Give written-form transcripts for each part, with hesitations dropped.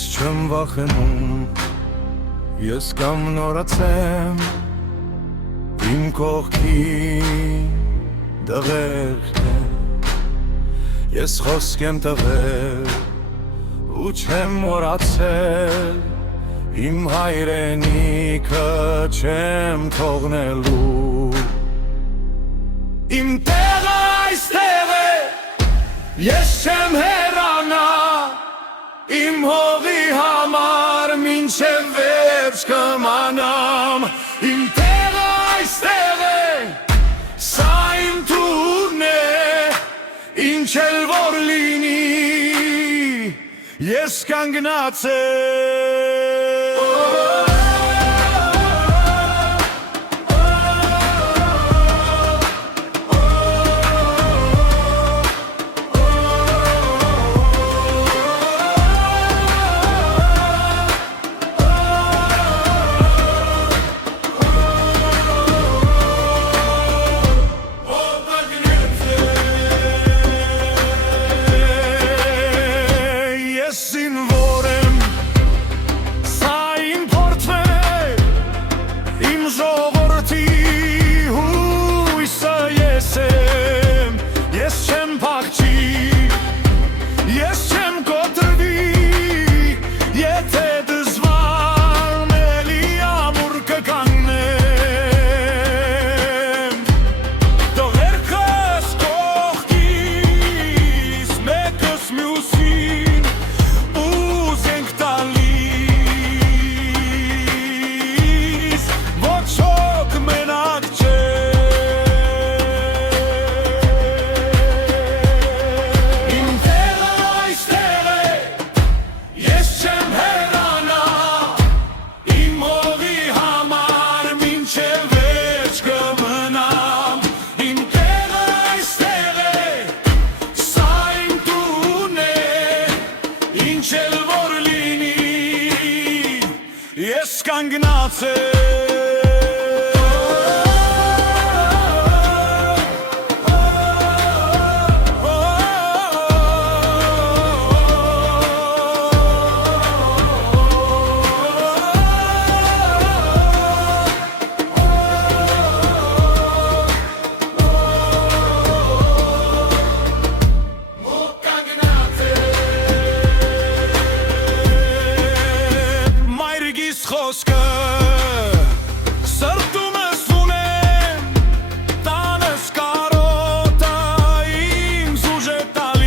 Ես չեմ վախենում, ես կամ նորացեմ Իմ կողքին դղերք եմ Ես խոսք եմ տվել ու չեմ մոռացել Իմ հայրենիքը չեմ թողնելու Իմ տեղը այստեղ է, ես չեմ հեռանա Իմ հողի համար մինչև վերջ կմանամ Իմ տեղը այստեղ է, սա իմ տունն է Ինչ էլ որ լինի, ես կանգնած եմ Ես կանգնած խոսքը սրտումս ունեմ տանս կարոտա ինձ ուժ է տալիս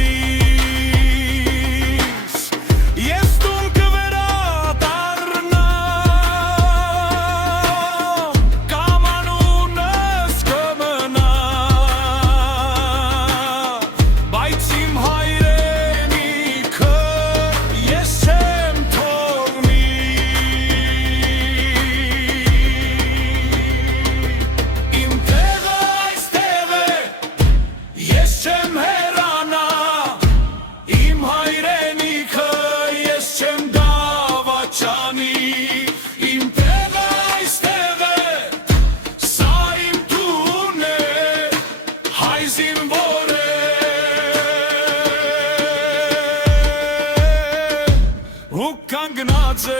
ես տուն կվերադառնամ կամ անունս կմնա բայց իմ հայրենիքը ես չեմ թողնի Ու կանգնած է